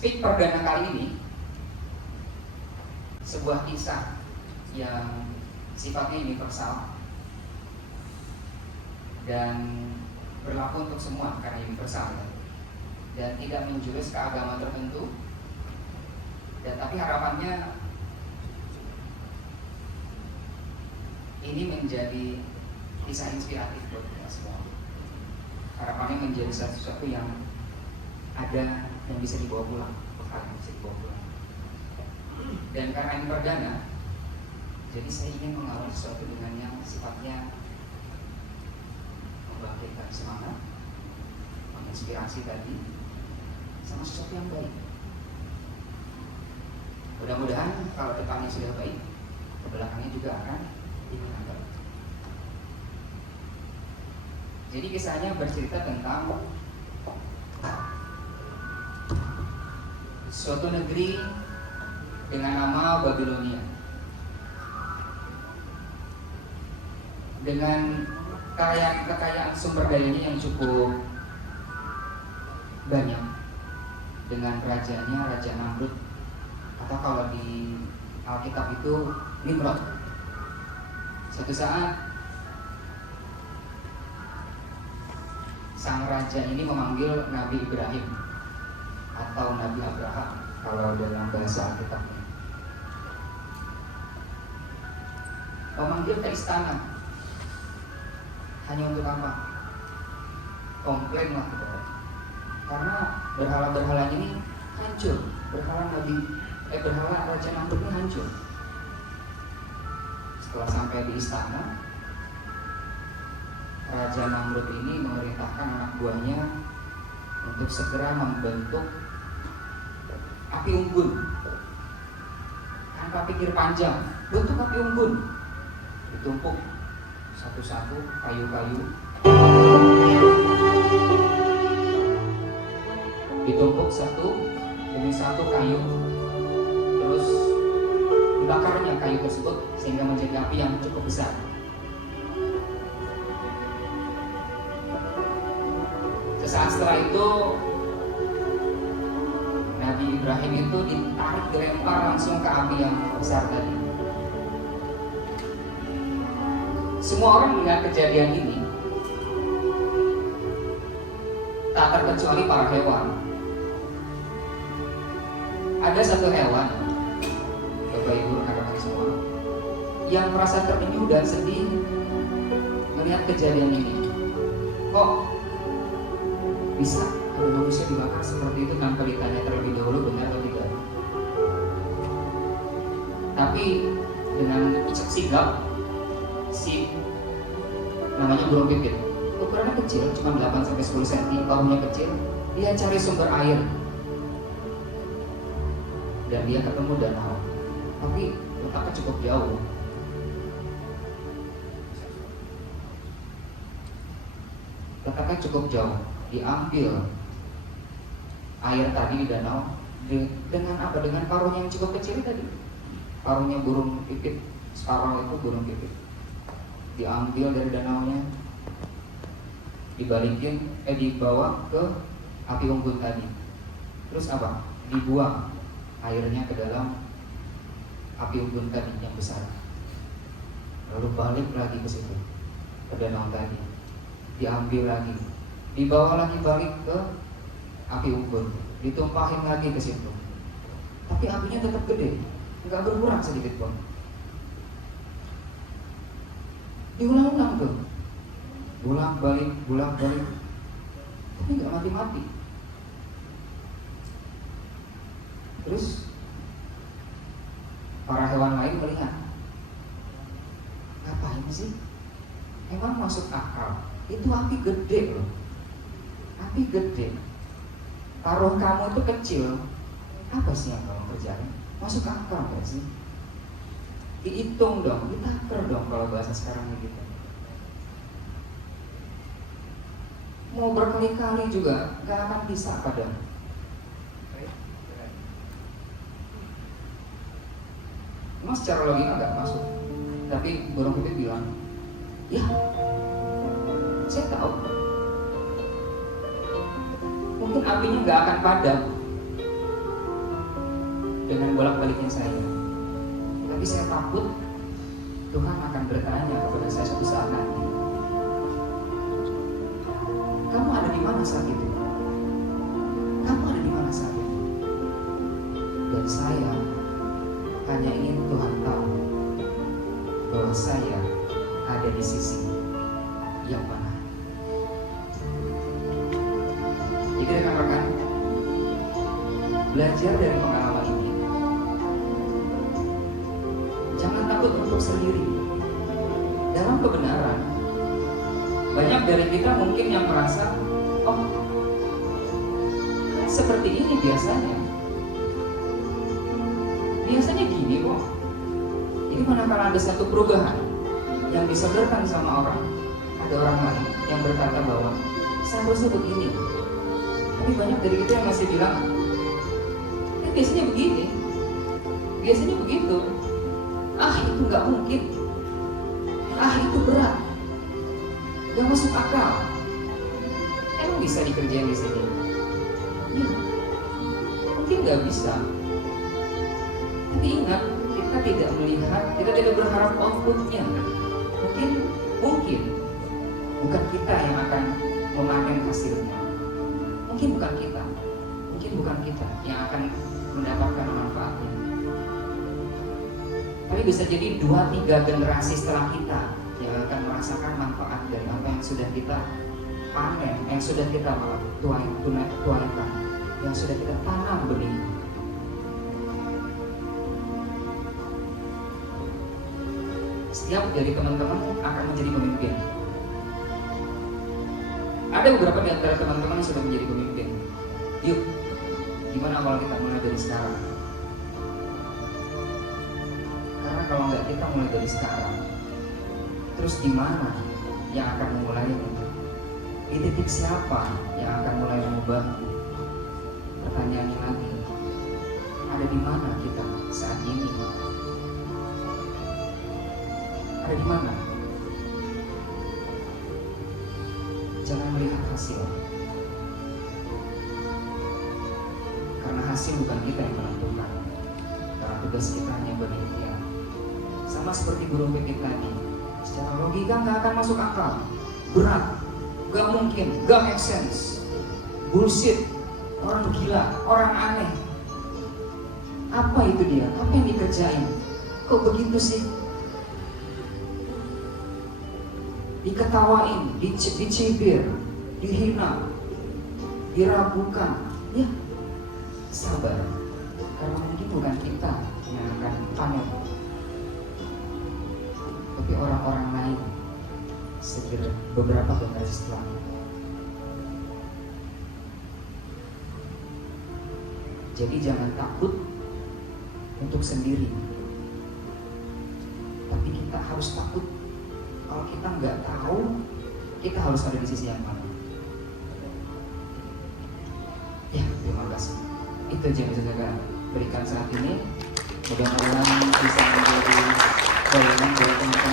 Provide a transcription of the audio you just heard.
Speak perdana kali ini sebuah kisah yang sifatnya universal dan berlaku untuk semua karena universal dan tidak menjurus ke agama tertentu, dan tapi harapannya ini menjadi kisah inspiratif buat kita semua. Harapannya menjadi sesuatu yang ada yang bisa dibawa pulang, bekal yang bisa dibawa pulang. Dan karena ini perdana, jadi saya ingin mengawali sesuatu dengan yang sifatnya membangkitkan semangat, menginspirasi tadi, sama sesuatu yang baik. Mudah-mudahan kalau depannya sudah baik, ke belakangnya juga akan dibilang baik. Jadi kisahnya bercerita tentang suatu negeri dengan nama Babilonia, dengan kekayaan sumber dayanya yang cukup banyak, dengan rajanya Raja Namrud, atau kalau di Alkitab itu Nimrod. Suatu saat sang raja ini memanggil Nabi Ibrahim atau Nabi Abraham kalau dalam bahasa Alkitabnya, memanggil ke istana. Hanya untuk apa? Komplain lah gitu. Karena berhala-berhala ini hancur. Berhala Raja Namrud ini hancur. Setelah sampai di istana, Raja Namrud ini memerintahkan anak buahnya untuk segera membentuk api unggun. Tanpa pikir panjang, bentuk api unggun. Ditumpuk satu-satu kayu-kayu, ditumpuk satu demi satu kayu, terus dibakarnya kayu tersebut sehingga menjadi api yang cukup besar. Sesaat setelah itu Nabi Ibrahim itu ditarik, dilempar langsung ke api yang besar tadi. Semua orang melihat kejadian ini, tak terkecuali para hewan. Ada satu hewan, Bapak Ibu rekan-rekan semua, yang merasa terenyuh dan sedih melihat kejadian ini. Kok bisa kalau manusia dibakar seperti itu tanpa ditanya terlebih dahulu benar atau tidak? Tapi dengan sigap, si namanya burung pipit, ukurannya kecil, cuma 8-10 cm, baunya kecil, dia cari sumber air dan dia ketemu danau, tapi letaknya cukup jauh. Letaknya cukup jauh. Diambil air tadi di danau dengan apa? Dengan paruhnya yang cukup kecil tadi. Paruhnya burung pipit, separuh itu burung pipit. Diambil dari danaunya, dibawa ke api unggun tadi. Terus apa? Dibuang airnya ke dalam api unggun tadi yang besar. Lalu balik lagi ke situ, ke danau tadi. Diambil lagi, dibawa lagi balik ke api unggun, ditumpahin lagi ke situ. Tapi apinya tetap gede, nggak berkurang sedikit pun. Diulang-ulang tuh, bolak-balik, tapi nggak mati-mati. Terus para hewan lain melihat, ngapain sih? Emang masuk akal? Itu api gede loh. Api gede. Paruh kamu itu kecil. Apa sih yang kamu kerjain? Masuk akal gak sih? Dihitung dong, ditaker dong kalau bahasa sekarang gitu. Mau berkali-kali juga gak akan bisa padahal. Emang secara logika gak masuk. Tapi burung pipit bilang, ya saya tahu mungkin apinya nggak akan padam, dengan bolak-baliknya saya. Tapi saya takut Tuhan akan bertanya kepada saya suatu saat nanti, kamu ada di mana saat itu? Kamu ada di mana saat itu? Dan saya hanya ingin Tuhan tahu bahwa saya ada di sisi yang mana. Jadi rekan-rekan, belajar dari pengalaman ini. Jangan takut untuk sendiri. Dalam kebenaran, banyak dari kita mungkin yang merasa, oh, seperti ini biasanya. Biasanya gini kok. Jadi manakala ada satu perubahan yang disodorkan sama orang, ada orang lain yang berkata bahwa seharusnya begini. Tapi banyak dari kita yang masih bilang, biasanya begini, biasanya begitu. Ah, itu nggak mungkin. Ah, itu berat, nggak masuk akal. Emang bisa dikerjain di sini? Ya, mungkin nggak bisa. Tapi ingat, kita tidak melihat, kita tidak berharap outputnya. Mungkin bukan kita yang akan memanen hasilnya. Mungkin bukan kita yang akan mendapatkan manfaatnya. Tapi bisa jadi 2-3 generasi setelah kita yang akan merasakan manfaat dari apa yang sudah kita panen, yang sudah kita tuaikan, yang sudah kita tanam benih. Setiap dari teman-teman akan menjadi pemimpin. Ada beberapa di antara teman-teman yang sudah menjadi pemimpin. Yuk, gimana kalau kita mulai dari sekarang? Karena kalau nggak kita mulai dari sekarang, terus di mana yang akan memulainya? Di titik siapa yang akan mulai mengubah? Pertanyaannya lagi, ada di mana kita saat ini? Ada di mana? Jangan melihat hasil, karena hasil bukan kita yang menentukan. Karena tugas kita hanya berikhtiar. Sama seperti guru PK tadi, secara logika nggak akan masuk akal, berat, nggak mungkin, nggak make sense, bullshit, orang gila, orang aneh. Apa itu dia? Apa yang dikerjain? Kok begitu sih? Diketawain, dicibir, dihina, diragukan. Ya, sabar, karena mungkin bukan kita yang akan panen, tapi orang-orang lain segera beberapa generasi setelah. Jadi jangan takut untuk sendiri, tapi kita harus takut kalau kita nggak tahu kita harus ada di sisi yang mana. Ya, terima kasih. Itu aja yang bisa saya berikan saat ini. Mudah-mudahan bisa menjadi bayangan dari teman-teman